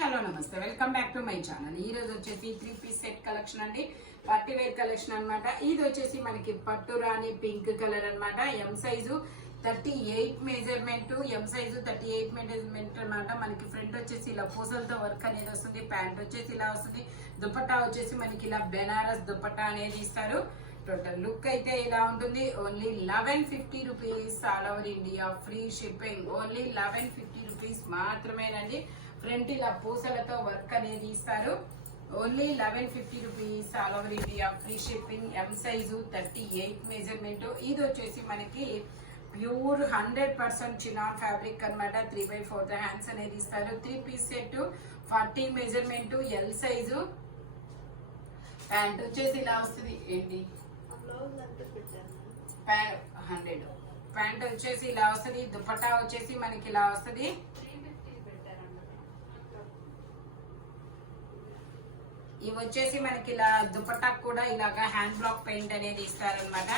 Hello నమస్తే, welcome back to my channel. ఈ రోజు వచ్చేసి 3-పీస్ సెట్ కలెక్షన్ అండి, పార్టీ వేర్ కలెక్షన్ అన్నమాట. ఇది వచ్చేసి మనకి పట్టు రాణి పింక్ కలర్ అన్నమాట. ఎం సైజు 38 మెజర్మెంట్, ఎం సైజు 38 మెజర్మెంట్ అన్నమాట. మనకి ఫ్రంట్ వచ్చేసి ఇలా పూసలతో వర్క్ అనేది వస్తుంది, ప్యాంట్ వచ్చేసి ఇలా వస్తుంది, దుపట్టా వచ్చేసి మనకి ఇలా బెనారస్ దుపట్టా అనేది ఇస్తారు. టోటల్ లుక్ అయితే ఇలా ఉంటుంది. Only 1150 rupees, all over India free shipping. Only 1150 rupees మాత్రమేనండి. ఫ్రంట్ ఇలా పూసలతో వర్క్ అనేది ఇస్తారు. Only 1150 rupees, all over India free shipping. M size 38 measurement. ఇది వచ్చేసి మనకి ప్యూర్ 100% చినాన్ ఫ్యాబ్రిక్ అనమాట. 3/4 హ్యాండ్స్ అనేది ఇస్తారు. Three piece set 40 measurement, L size. Pant వచ్చేసి ఇలా వస్తుంది. ఏంటి 100. ప్యాంట్ వచ్చేసి ఇలా వస్తుంది. దుపట్టా వచ్చేసి మనకి ఇలా వస్తుంది. ఇవి వచ్చేసి మనకి ఇలా దుపట్టా కూడా ఇలాగా హ్యాండ్ బ్లాక్ పెయింట్ అనేది ఇస్తారనమాట.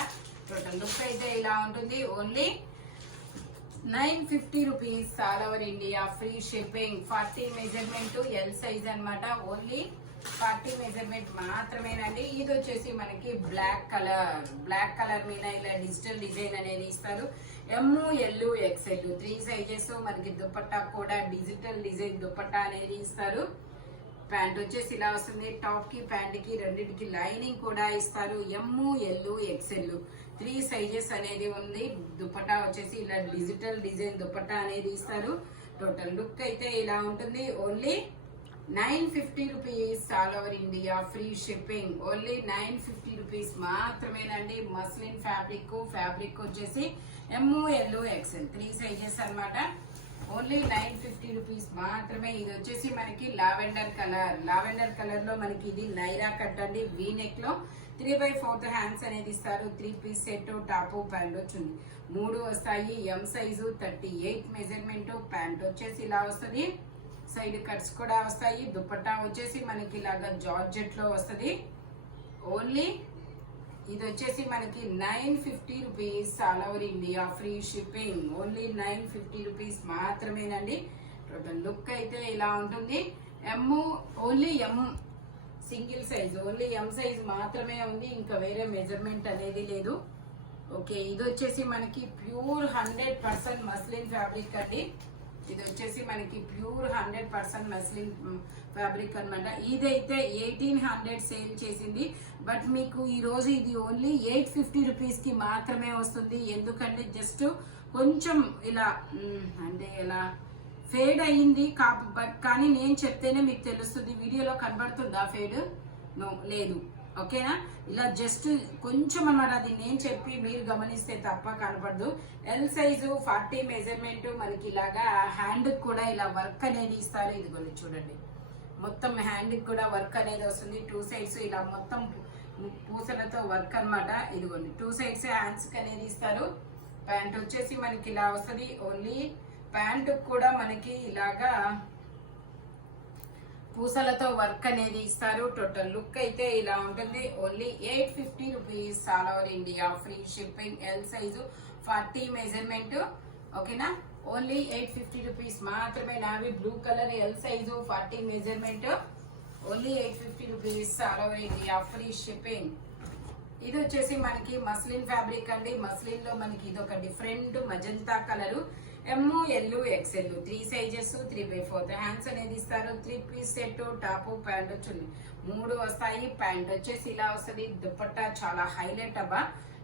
టోటల్ లుక్ అయితే ఇలా ఉంటుంది. Only 950 rupees, all over India free shipping. 40 measurement, L size అనమాట. ఓన్లీ 40 మెజర్మెంట్ మాత్రమేనండి. ఇది వచ్చేసి మనకి బ్లాక్ కలర్ మీద ఇలా డిజిటల్ డిజైన్ అనేది ఇస్తారు. ఎమ్, ఎల్, ఎక్స్ఎల్ 3 సైజెస్. మనకి దుపట్టా కూడా డిజిటల్ డిజైన్ దుపట్టా అనేది ఇస్తారు. ప్యాంట్ వచ్చేసి ఇలా వస్తుంది. టాప్ కి ప్యాంట్ కి రెండింటికి లైనింగ్ కూడా ఇస్తారు. ఎమ్, ఎల్, ఎక్స్ఎల్ 3 సైజెస్ అనేది ఉంది. దుపట్టా వచ్చేసి ఇలా డిజిటల్ డిజైన్ దుపట్టా అనేది ఇస్తారు. టోటల్ లుక్ అయితే ఇలా ఉంటుంది. Only 950 rupees, all over India free shipping. Only 950 rupees మాత్రమేనండి. మస్లిన్ ఫ్యాబ్రిక్ వచ్చేసి ఎమ్, ఎల్, ఎక్స్ఎల్ 3 సైజెస్ అనమాట. ఓన్లీ 950 రూపీస్ మాత్రమే. ఇది వచ్చేసి మనకి లావెండర్ కలర్ లో మనకి ఇది నైరా కట్ అండి. వీ నెక్ లో 3/4 హ్యాండ్స్ అనేది ఇస్తారు. 3-పీస్ సెట్, టాప్ ప్యాంట్ వచ్చింది. 3 వస్తాయి. ఎం సైజు 38 మెజర్మెంట్. ప్యాంట్ వచ్చేసి ఇలా వస్తుంది. సైడ్ కట్స్ కూడా వస్తాయి. దుపట్టా వచ్చేసి మనకి ఇలాగా జార్జెట్ లో వస్తుంది. ఓన్లీ ఇది వచ్చేసి మనకి 950 rupees, all over India free shipping. Only 950 rupees మాత్రమేనండి. టోటల్ లుక్ అయితే ఇలా ఉంటుంది. M, only M single size, only M size మాత్రమే ఉంది. ఇంకా వేరే మెజర్మెంట్ అనేది లేదు. ఓకే, ఇది వచ్చేసి మనకి ప్యూర్ 100% మస్లిన్ ఫ్యాబ్రిక్ అండి. ఇది వచ్చేసి మనకి ప్యూర్ 100% మస్లిన్ ఫ్యాబ్రిక్ అనమాట. ఇదైతే 1800 సేల్ చేసింది, బట్ మీకు ఈ రోజు ఇది ఓన్లీ 850 రూపీస్ కి మాత్రమే వస్తుంది. ఎందుకంటే జస్ట్ కొంచెం ఇలా అంటే ఇలా ఫేడ్ అయ్యింది. బట్ కానీ నేను చెప్తేనే మీకు తెలుస్తుంది. వీడియోలో కనబడుతుందా ఫేడ్? నో, లేదు. ఓకేనా? ఇలా జస్ట్ కొంచెం అన్నమాట. అది నేను చెప్పి మీరు గమనిస్తే తప్ప కనపడదు. L size 40 measurement. మనకి ఇలాగా హ్యాండ్ కూడా ఇలా వర్క్ అనేది ఇస్తారు. ఇదిగోండి చూడండి, మొత్తం హ్యాండ్ కూడా వర్క్ అనేది వస్తుంది. 2 సైడ్స్ ఇలా మొత్తం పూసలతో వర్క్ అనమాట. ఇదిగోండి 2 సైడ్స్ హ్యాండ్స్ అనేది ఇస్తారు. ప్యాంట్ వచ్చేసి మనకి ఇలా వస్తుంది. ఓన్లీ ప్యాంట్ కూడా మనకి ఇలాగా పూసలతో వర్క్ అనేది ఇస్తారు. టోటల్ లుక్ అయితే ఇలా ఉంటుంది. Only 850 rupees, all over India free shipping. L size 40 measurement. ఓకేనా? ఓన్లీ 850 రూపీస్ మాత్రమే. నావి blue colour, L size 40 measurement. Only 850 rupees, all over India free shipping. ఇది వచ్చేసి మనకి మస్లిన్ ఫ్యాబ్రిక్ అండి. మస్లిన్ లో మనకి ఇది ఒక డిఫరెంట్ మజంతా కలరు. ఎమ్, ఎల్, ఎక్స్ఎల్ 3 సైజెస్. 3/4 హ్యాండ్స్ అనేది ఇస్తారు. 3-పీస్ సెట్, టాప్ ప్యాంట్ వచ్చింది. 3 వస్తాయి. ప్యాంట్ వచ్చేసి ఇలా వస్తుంది. దుపట్టా చాలా హైలైట్ అబ్బా.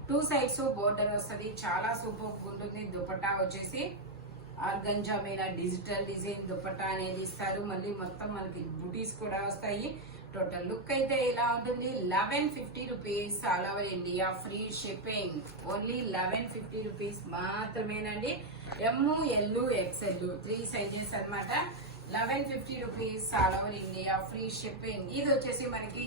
2 సైడ్స్ బోర్డర్ వస్తుంది. చాలా సూపర్ ఉంటుంది. దుపట్టా వచ్చేసి ఆర్గంజా మీద డిజిటల్ డిజైన్ దుపట్టా అనేది ఇస్తారు. మళ్ళీ మొత్తం మనకి బుటీస్ కూడా వస్తాయి. టోటల్ లుక్ అయితే ఇలా ఉంటుంది. 1150 rupees, all over India free shipping. Only 1150 rupees మాత్రమేనండి. ఎమ్, ఎల్, ఎక్స్ఎల్ 3 సైజెస్ అనమాట. 1150 rupees, all over India free shipping. ఇది వచ్చేసి మనకి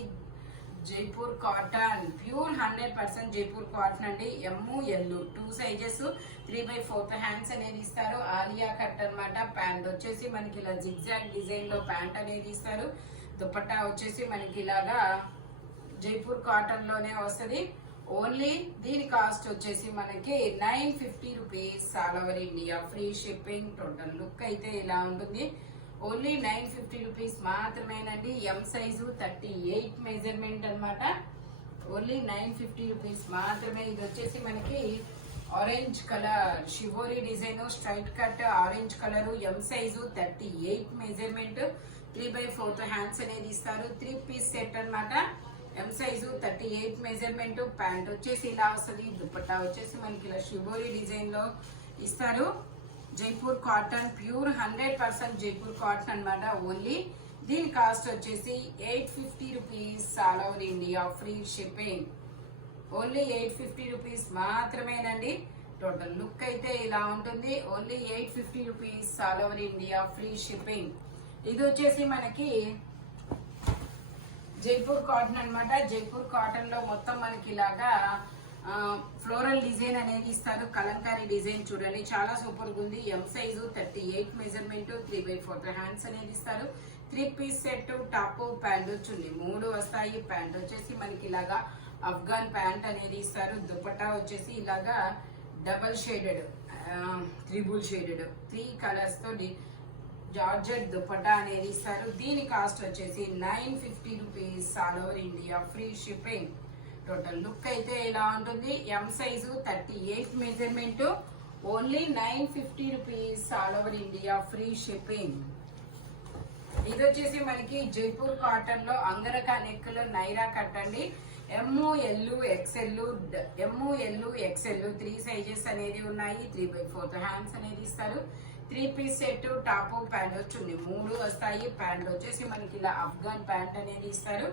Jaipur cotton, pure 100% Jaipur cotton అండి. M, L 2 sizes. 3/4 హ్యాండ్స్ అనేది ఇస్తారు. ఆలియా కట్ అనమాట. ప్యాంట్ వచ్చేసి మనకి ఇలా జిగ్జాగ్ డిజైన్ లో ప్యాంట్ అనేది ఇస్తారు. దుపట్టా వచ్చేసి మనకి ఇలాగా జైపూర్ కాటన్ లోనే వస్తుంది. ఓన్లీ దీని కాస్ట్ వచ్చేసి మనకి 950 rupees, all over India free shipping. Total look అయితే ఇలా ఉంటుంది. ఓన్లీ 950 రూపీస్ మాత్రమేనండి. ఎం సైజు 38 మెజర్మెంట్ అన్నమాట. ఓన్లీ 950 రూపీస్ మాత్రమే. ఇది వచ్చేసి మనకి orange colour shibori design straight cut orange colour M size 38 measurement 3/4 hands అనేది ఇస్తారు. 3 పీస్ సెట్ అన్నమాట. ఎం సైజు 38 మెజర్మెంట్. ప్యాంట్ వచ్చేసి ఇలా వస్తుంది. దుపట్టా వచ్చేసి మనకి ఇలా షివోరీ డిజైన్ లో ఇస్తారు. Jaipur cotton pure 100% Jaipur cotton అన్నమాట. ఓన్లీ దీని కాస్ట్ వచ్చేసి 850 rupees all over India free shipping. Only 850 rupees మాత్రమేనండి. టోటల్ లుక్ అయితే ఇలా ఉంటుంది. Only 850 rupees all over India free shipping. ఇది వచ్చేసి మనకి జైపూర్ కాటన్ అన్నమాట. జైపూర్ కాటన్ లో మొత్తం మనకి ఇలాగా ఫ్లోరల్ డిజైన్ అనేది ఇస్తారు. కలంకారీ డిజైన్ చూడండి చాలా సూపర్ గా ఉంది. ఎం సైజు 38 మెజర్మెంట్ 3/4 హ్యాండ్స్ అనేది ఇస్తారు. 3 పీస్ సెట్ టాప్ ప్యాంట్ చున్నీ 3 వస్తాయి. ప్యాంట్ వచ్చేసి మనకి ఇలాగా అఫ్ఘాన్ ప్యాంట్ అనేది ఇస్తారు. దుపట్టా వచ్చేసి ఇలాగా double shaded triple shaded 3 colours తో జార్జెట్ దుపట్టా అనేది ఇస్తారు. దీని కాస్ట్ వచ్చేసి 950 rupees all over India free shipping. Total look అయితే ఇలా ఉంటుంది. ఎం size 38 measurement only 950 rupees all over India free shipping. ఇది వచ్చేసి మనకి జైపూర్ కాటన్ లో అంగరకా నెక్కులు నైరా కట్ అండి. ML XL 3 సైజెస్ అనేది ఉన్నాయి. 3/4 హ్యాండ్స్ అనేది ఇస్తారు. 3 పీస్ సెట్ టాప్ ప్యాంట్ చున్నీ 3 వస్తాయి. ప్యాంట్ వచ్చేసి మనకి ఇలా అఫ్ఘాన్ ప్యాంట్ అనేది ఇస్తారు.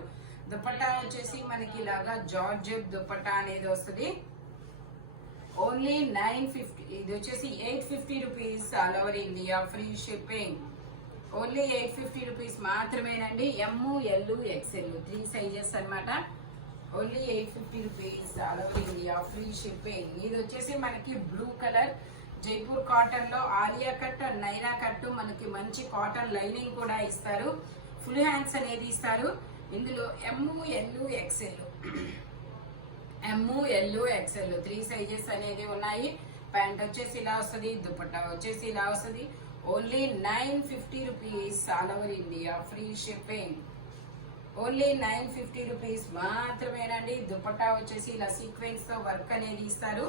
దుపట్టా వచ్చేసి మనకి ఇలాగా జార్జెట్ దుపట్టా అనేది వస్తుంది. ఓన్లీ 950. ఇది వచ్చేసి 850 rupees all over India free shipping. Only 850 rupees మాత్రమేనండి. ML XL 3 సైజెస్ అన్నమాట. Only 850 rupees all over India free shipping. ఇది వచ్చేసి మనకి బ్లూ కలర్ జైపూర్ కాటన్ లో ఆలియా కట్ నైరా కట్ మనకి మంచి కాటన్ లైనింగ్ కూడా ఇస్తారు. ఫుల్ హ్యాండ్స్ అనేది ఇస్తారు. ఇందులో ML XL 3 సైజెస్ అనేది ఉన్నాయి. ప్యాంట్ వచ్చేసి ఇలా వస్తుంది. దుపట్టా వచ్చేసి ఇలా వస్తుంది. Only 950 rupees all over India free shipping. Only 950 rupees మాత్రమేనండి. దుపట్టా వచ్చేసి ఇలా సీక్వెన్స్ తో వర్క్ అనేది ఇస్తారు.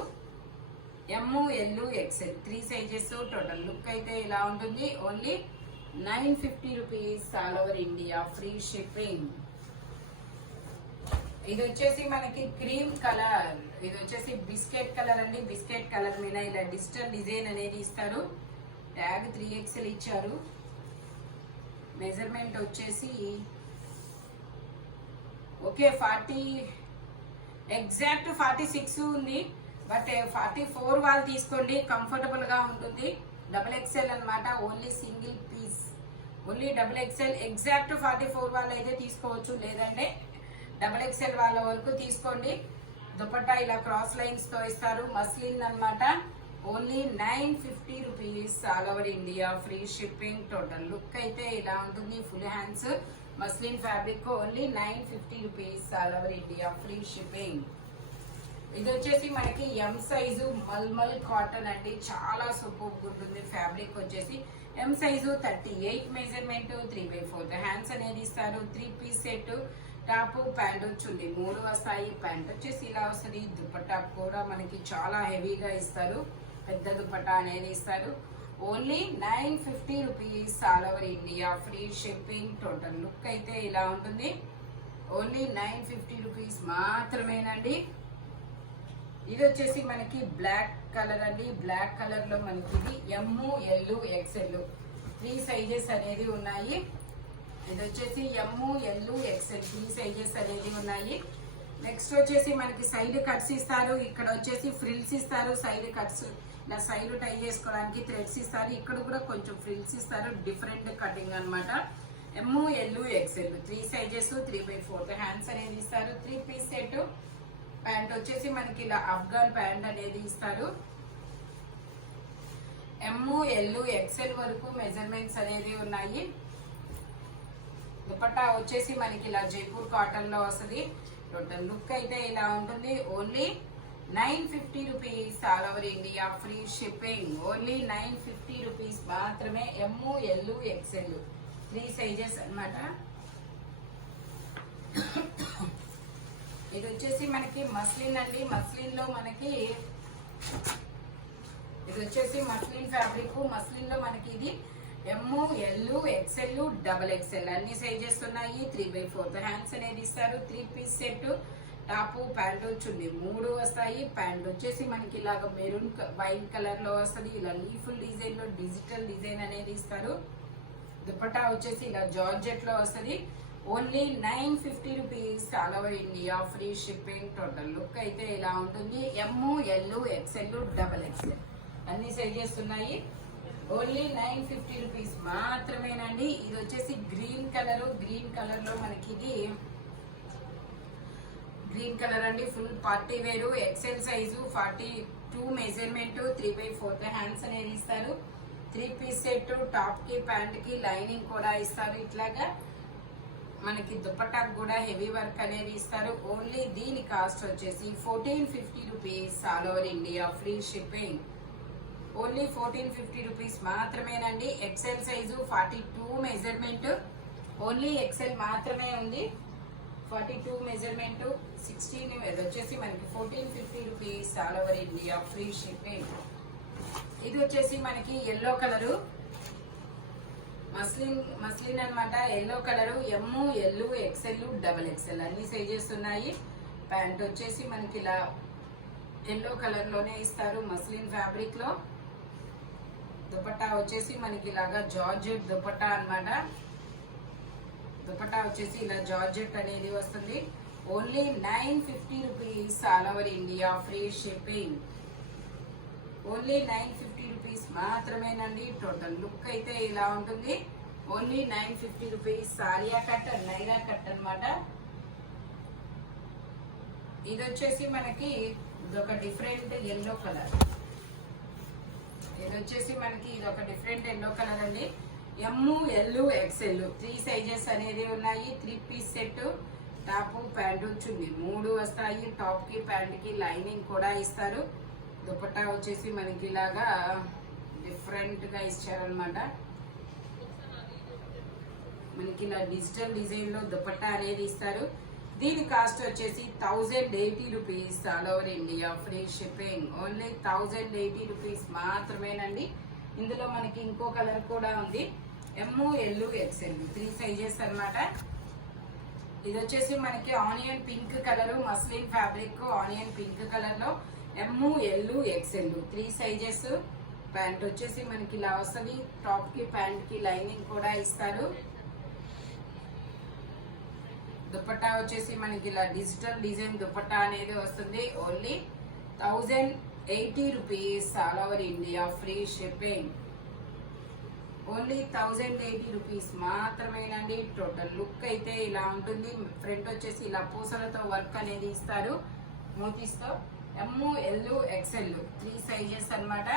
ML XL 3 sizes. Total look అయితే ఇలా ఉంటుంది. Only 950 rupees all over India free shipping. ఇది వచ్చేసి మనకి క్రీమ్ కలర్. ఇది వచ్చేసి బిస్కెట్ కలర్ అండి. బిస్కెట్ కలర్ మీద ఇలా డిజిటల్ డిజైన్ అనేది ఇస్తారు. ట్యాగ్ 3XL ఇచ్చారు. మెజర్మెంట్ వచ్చేసి ఓకే 40 ఎగ్జాక్ట్ 46 ఉంది. బట్ 44 వాళ్ళు తీసుకోండి కంఫర్టబుల్ గా ఉంటుంది. XXL అన్నమాట. Only single piece only XXL. Exact 44 వాళ్ళు అయితే తీసుకోవచ్చు. లేదంటే XXL వాళ్ళ వరకు తీసుకోండి. దుపట్టా ఇలా క్రాస్ లైన్స్ తో ఇస్తారు. మస్లిన్ అన్నమాట. Only 950 rupees all over India free shipping. Total look అయితే ఇలా ఉంటుంది. Full hands muslin fabric. Only 950 rupees all over India free shipping. ఇది వచ్చేసి మనకి ఎం సైజు మల్మల్ కాటన్ అండి. చాలా సూపర్ ఉంటుంది. ఫ్యాబ్రిక్ వచ్చేసి ఎం సైజు 38 మెజర్మెంట్ 3/4 హ్యాండ్స్ అనేది ఇస్తారు. 3 పీస్ సెట్ టాప్ ప్యాంట్ చున్నీ 3 వస్తాయి. ప్యాంట్ వచ్చేసి ఇలా వస్తుంది. దుపట్టా కూడా మనకి చాలా హెవీగా ఇస్తారు. పెద్ద దుపట్టా అనేది ఇస్తారు. Only 950 rupees all over India free shipping. Total look అయితే ఇలా ఉంటుంది. ఓన్లీ 950 రూపీస్ మాత్రమేనండి. ఇది వచ్చేసి మనకి బ్లాక్ కలర్ అండి. బ్లాక్ కలర్ లో మనకి ఇది ML XL 3 సైజెస్ అనేది ఉన్నాయి. ఇది వచ్చేసి ML XL 3 సైజెస్ అనేది ఉన్నాయి. నెక్స్ట్ వచ్చేసి మనకి సైడ్ కట్స్ ఇస్తారు. ఇక్కడ వచ్చేసి ఫ్రిల్స్ ఇస్తారు. సైడ్ కట్స్ ఇలా సైడ్ టై చేసుకోవడానికి థ్రెడ్స్ ఇస్తారు. ఇక్కడ కూడా కొంచెం ఫ్రిల్స్ ఇస్తారు. డిఫరెంట్ కటింగ్ అన్నమాట. ML XL 3 సైజెస్ 3/4 హ్యాండ్స్ అనేది ఇస్తారు. 3 పీస్ సెట్. ప్యాంట్ వచ్చేసి మనకి ఇలా అఫ్ఘాన్ ప్యాంట్ అనేది ఇస్తారు. ML XL వరకు మెజర్మెంట్స్ అనేది ఉన్నాయి. దుపట్టా వచ్చేసి మనకి ఇలా జైపూర్ కాటన్ లో వస్తుంది. టోటల్ లుక్ అయితే ఇలా ఉంటుంది. Only 950 rupees all over India free shipping. Only 950 rupees మాత్రమే. ML XL 3 సైజెస్ అన్నమాట. ఇది వచ్చేసి మనకి మస్లిన్ అండి. మస్లిన్ లో మనకి ఇది వచ్చేసి మస్లిన్ ఫ్యాబ్రిక్. మస్లిన్ లో మనకి ఇది ML XL XXL అన్ని సైజెస్ ఉన్నాయి. 3/4 హ్యాండ్స్ అనేది ఇస్తారు. 3 పీస్ సెట్, టాప్ ప్యాంట్ చున్నీ 3 వస్తాయి. ప్యాంట్ వచ్చేసి మనకి ఇలాగ మెరూన్ వైట్ కలర్ లో వస్తుంది. ఇలా లీఫుల్ డిజైన్ లో డిజిటల్ డిజైన్ అనేది ఇస్తారు. దుపట్టా వచ్చేసి ఇలా జార్జెట్ లో వస్తుంది. Only 950 rupees all over India free shipping. Total look అయితే ఇలా ఉంటుంది. ML XL XXL అన్ని సైజెస్ ఉన్నాయి. ఓన్లీ 950 రూపీస్ మాత్రమేనండి. ఇది వచ్చేసి గ్రీన్ కలర్. గ్రీన్ కలర్ లో మనకి ఇది గ్రీన్ కలర్ అండి. ఫుల్ పార్టీ వేరు. ఎక్సెల్ సైజు, 42 మెజర్మెంట్, 3/4 హ్యాండ్స్ అనేది ఇస్తారు. 3 పీస్ సెట్, టాప్ కి ప్యాంట్ కి లైనింగ్ కూడా ఇస్తారు. ఇట్లాగా మనకి దుపట్టాకు కూడా హెవీ వర్క్ అనేది ఇస్తారు. ఓన్లీ దీని కాస్ట్ వచ్చేసి 1450 rupees all over India free shipping. Only 1450 rupees మాత్రమేనండి. XL size, 42 measurement. Only XL మాత్రమే ఉంది. 42 మెజర్మెంట్ 16 వచ్చేసి మనకి 1450 rupees all over India free shipping. ఇది వచ్చేసి మనకి ఎల్లో కలరు మస్లిన్ అన్నమాట. Yellow colour ML XL XXL అన్ని సైజెస్ ఉన్నాయి. ప్యాంట్ వచ్చేసి మనకి ఇలా ఎల్లో కలర్ లోనే ఇస్తారు మస్లిన్ ఫ్యాబ్రిక్ లో. దుపట్టా వచ్చేసి మనకి ఇలాగా జార్జెట్ దుపట్టా అన్నమాట. దుపట్టా వచ్చేసి ఇలా జార్జెట్ అనేది వస్తుంది. Only 950 rupees all over India free shipping. Only 950 rupees మాత్రమేనండి. టోటల్ లుక్ అయితే ఇలా ఉంటుంది. Only 950 rupees. సారియా కట్, నైరా కట్ అన్నమాట. ఇది వచ్చేసి మనకి ఇదొక డిఫరెంట్ ఎల్లో కలర్. ఇది వచ్చేసి మనకి ఇదొక డిఫరెంట్ ఎల్లో కలర్ అండి. ML XL 3 సైజెస్ అనేది ఉన్నాయి. 3 piece set, top pant chunni 3 వస్తాయి. టాప్ కి ప్యాంట్ కి లైనింగ్ కూడా ఇస్తారు. దుపట్టా వచ్చేసి మనకి ఇలాగా డిఫరెంట్ గా ఇచ్చారనమాట. మనకి ఇలా డిజిటల్ డిజైన్ లో దుపట్టా అనేది ఇస్తారు. దీని కాస్ట్ వచ్చేసి 1080 rupees all over India free shipping. Only 1080 rupees మాత్రమేనండి. ఇందులో మనకి ఇంకో కలర్ కూడా ఉంది. ML XL 3 సైజెస్ అన్నమాట. ఇది వచ్చేసి మనకి onion pink colour muslin fabric. Onion pink colour లో ML XL 3 సైజెస్. ప్యాంట్ వచ్చేసి మనకి ఇలా వస్తుంది. టాప్ కి ప్యాంట్ కి లైనింగ్ కూడా ఇస్తారు. దుపట్టా వచ్చేసి మనకి ఇలా డిజిటల్ డిజైన్ దుపట్టా అనేది వస్తుంది. Only 1080 rupees all over India free shipping. Only 1080 rupees మాత్రమేనండి. టోటల్ లుక్ అయితే ఇలా ఉంటుంది. ఫ్రంట్ వచ్చేసి ఇలా పూసలతో వర్క్ అనేది ఇస్తారు మోతీస్తో. ML XL 3 సైజెస్ అన్నమాట.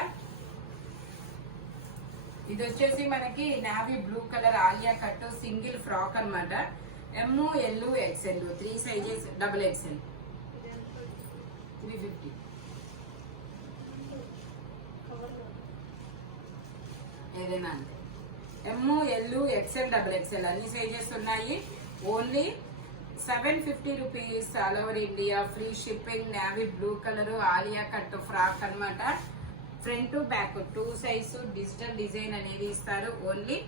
ఇది వచ్చేసి మనకి navy blue colour Alia cut single frock అన్నమాట. ML XL 3 sizes XXL 350. ఏదైనా అంతే. ML XL XXL అన్ని సైజెస్ ఉన్నాయి. Only 750 rupees all over India free shipping. Navy blue colour Alia cut frock అన్నమాట. Front back 2 size digital design అనేది ఇస్తారు. Only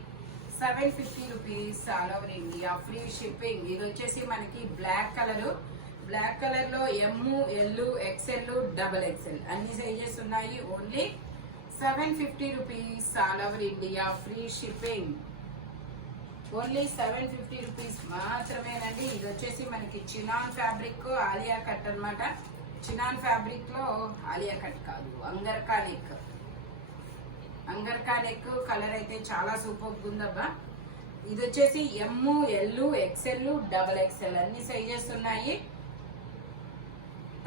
750 rupees all over India free shipping. ఇది వచ్చేసి మనకి బ్లాక్ కలర్. బ్లాక్ కలర్ లో ML XL XXL అన్ని sizes ఉన్నాయి. Only 750 rupees all over India free shipping. Only 750 rupees మాత్రమేనండి. ఇది వచ్చేసి మనకి చినాన్ ఫ్యాబ్రిక్ ఆలియా కట్ అన్నమాట. చినాన్ ఫ్యాబ్రిక్ లో ఆలియా కట్ కాదు, angrakha neck. Angrakha neck colour అయితే చాలా సూపర్ ఉందబ్బా. ఇది వచ్చేసి ML XL XXL అన్ని సైజెస్ ఉన్నాయి.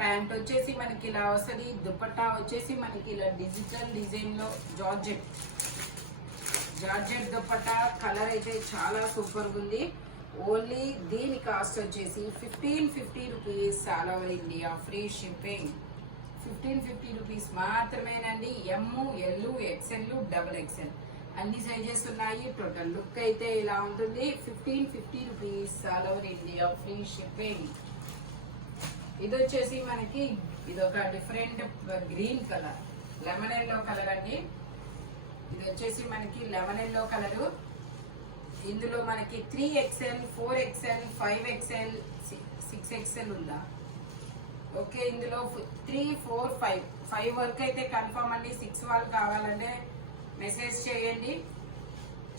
ప్యాంట్ వచ్చేసి మనకి ఇలా వస్తుంది. దుపట్టా వచ్చేసి మనకి ఇలా డిజిటల్ డిజైన్ లో జార్జెట్ దుపట్టా. కలర్ అయితే చాలా సూపర్ ఉంది. ఓన్లీ దీని కాస్ట్ వచ్చేసి 1550 rupees all over India free shipping. 1550 rupees మాత్రమేనండి. M, L, XL, double XL అన్ని సైజెస్ ఉన్నాయి. టోటల్ లుక్ అయితే ఇలా ఉంటుంది. 1550 rupees all over India free shipping. ఇది వచ్చేసి మనకి ఇదొక different green colour, lemon yellow colour అండి. ఇది వచ్చేసి మనకి లెమన్ ఎల్లో కలరు. ఇందులో మనకి 3XL, 4XL, 5XL, 6XL ఉందా? ఓకే, ఇందులో 3, 4, 5 వరకు అయితే కన్ఫర్మ్ అండి. 6 వాళ్ళు కావాలంటే మెసేజ్ చేయండి,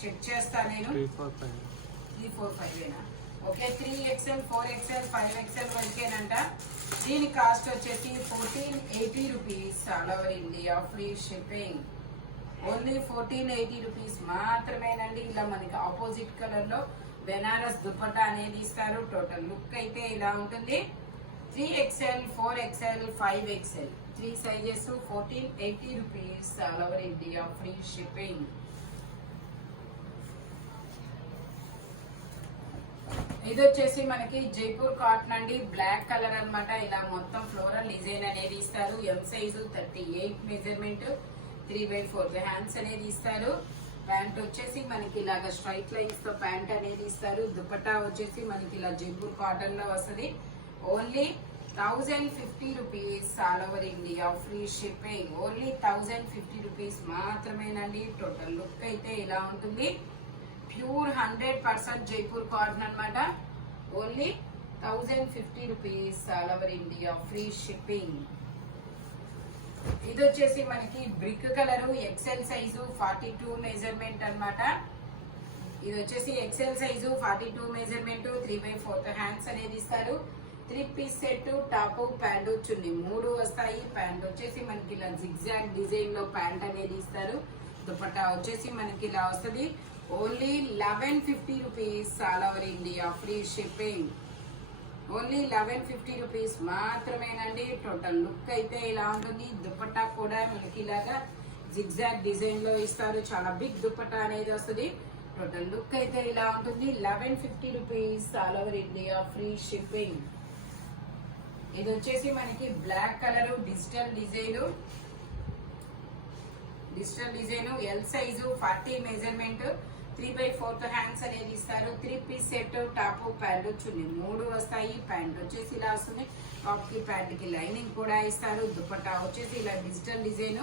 చెక్ చేస్తా నేను. 3, 4, 5 ఓకే. 3XL, 4XL, 5XL వరకేనంట. దీని కాస్ట్ వచ్చేసి 1480 rupees all over India free shipping. Only 1480 rupees మాత్రమేనండి. ఇలా మనకి ఆపోజిట్ కలర్ లో బెనారస్ దుపట్టా అనేది ఇస్తారు. టోటల్ లుక్ అయితే ఇలా ఉంటుంది. 3XL, 4XL, 5XL 3 sizes 1480 rupees all over India free shipping. ఇది వచ్చేసి మనకి జైపూర్ కాటన్ అండి, బ్లాక్ కలర్ అన్నమాట. ఇలా మొత్తం ఫ్లోరల్ డిజైన్ అనేది ఇస్తారు. ఎం సైజు 38 మెజర్మెంట్, 3/4 హ్యాండ్స్ అనేది ఇస్తారు. ప్యాంట్ వచ్చేసి మనకి ఇలాగ స్ట్రైట్ లైన్స్ తో ప్యాంట్ అనేది ఇస్తారు. దుపట్టా వచ్చేసి మనకి ఇలా జైపూర్ కాటన్ లో వస్తుంది. Only 1050 rupees all over India free shipping. Only 1050 rupees మాత్రమేనండి. టోటల్ లుక్ అయితే ఇలా ఉంటుంది. ప్యూర్ 100% జైపూర్ కాటన్ అన్నమాట. Only 1050 rupees all over India free shipping. ఇది వచ్చేసి మనకి brick colour, XL size 42 measurement అన్నమాట. ఇది వచ్చేసి ఎక్సెల్ సైజు 42 మెజర్మెంట్, 3/4 హ్యాండ్స్ అనేది ఇస్తారు. 3 piece set, top, pant, chunni 3 వస్తాయి. ప్యాంట్ వచ్చేసి మనకి ఇలా జిగ్జాగ్ డిజైన్ లో ప్యాంట్ అనేది ఇస్తారు. దుపట్టా వచ్చేసి మనకి ఇలా వస్తుంది. Only 1150 rupees all over India free shipping. Only 1150 rupees మాత్రమేనండి. టోటల్ లుక్ అయితే ఇలా ఉంటుంది. దుపట్టా కూడా మనకి ఇలాగా జిగ్జాగ్ డిజైన్ లో ఇస్తారు. చాలా బిగ్ దుపట్టా అనేది వస్తుంది. టోటల్ లుక్ అయితే ఇలా ఉంటుంది. 1150 rupees all over India free shipping. ఇది వచ్చేసి మనకి black colour, digital design, L size 40 measurement, 3/4 hands అనేది ఇస్తారు. 3 piece set, top, pant, chunni 3 వస్తాయి. ప్యాంట్ వచ్చేసి ఇలా వస్తుంది. టాప్ కి ప్యాంట్ కి లైనింగ్ కూడా ఇస్తారు. దుపట్టా వచ్చేసి ఇలా డిజిటల్ డిజైన్.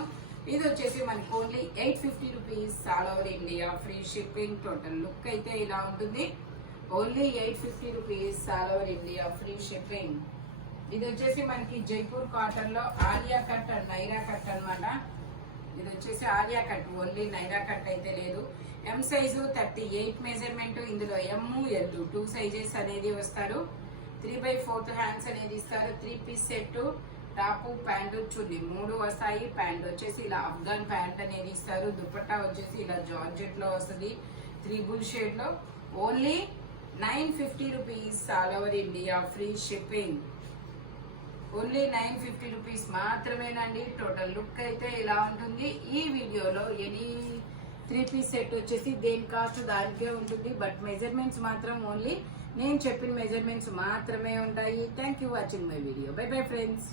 ఇది వచ్చేసి మనకి only 850 rupees all over India free shipping. Total look అయితే ఇలా ఉంటుంది. Only 850 rupees all over India free shipping. ఇది వచ్చేసి మనకి జైపూర్ కాటన్ లో Alia cut and Naira cut అన్నమాట. ఇది వచ్చేసి Alia cut, only Naira cut అయితే లేదు. ఎం సైజు 38 మెజర్మెంట్. ఇందులో ఎమ్, ఎల్ 2 సైజెస్ అనేది వస్తారు. 3/4 హ్యాండ్స్ అనేది ఇస్తారు. 3 piece set, top, pant, chunni 3 వస్తాయి. ప్యాంట్ వచ్చేసి ఇలా అఫ్ఘాన్ ప్యాంట్ అనేది ఇస్తారు. దుపట్టా వచ్చేసి ఇలా జార్జెట్ లో వస్తుంది, 3 షేడ్ లో. Only 950 rupees all over India free shipping. Only 950 rupees మాత్రమేనండి. టోటల్ లుక్ అయితే ఇలా ఉంటుంది. ఈ వీడియోలో ఎనీ 3 పీస్ సెట్ వచ్చేసి దేని కాస్ట్ దానికే ఉంటుంది. బట్ మెజర్మెంట్స్ మాత్రం ఓన్లీ నేను చెప్పిన మెజర్మెంట్స్ మాత్రమే ఉంటాయి. Thank you watching my video. By bye friends.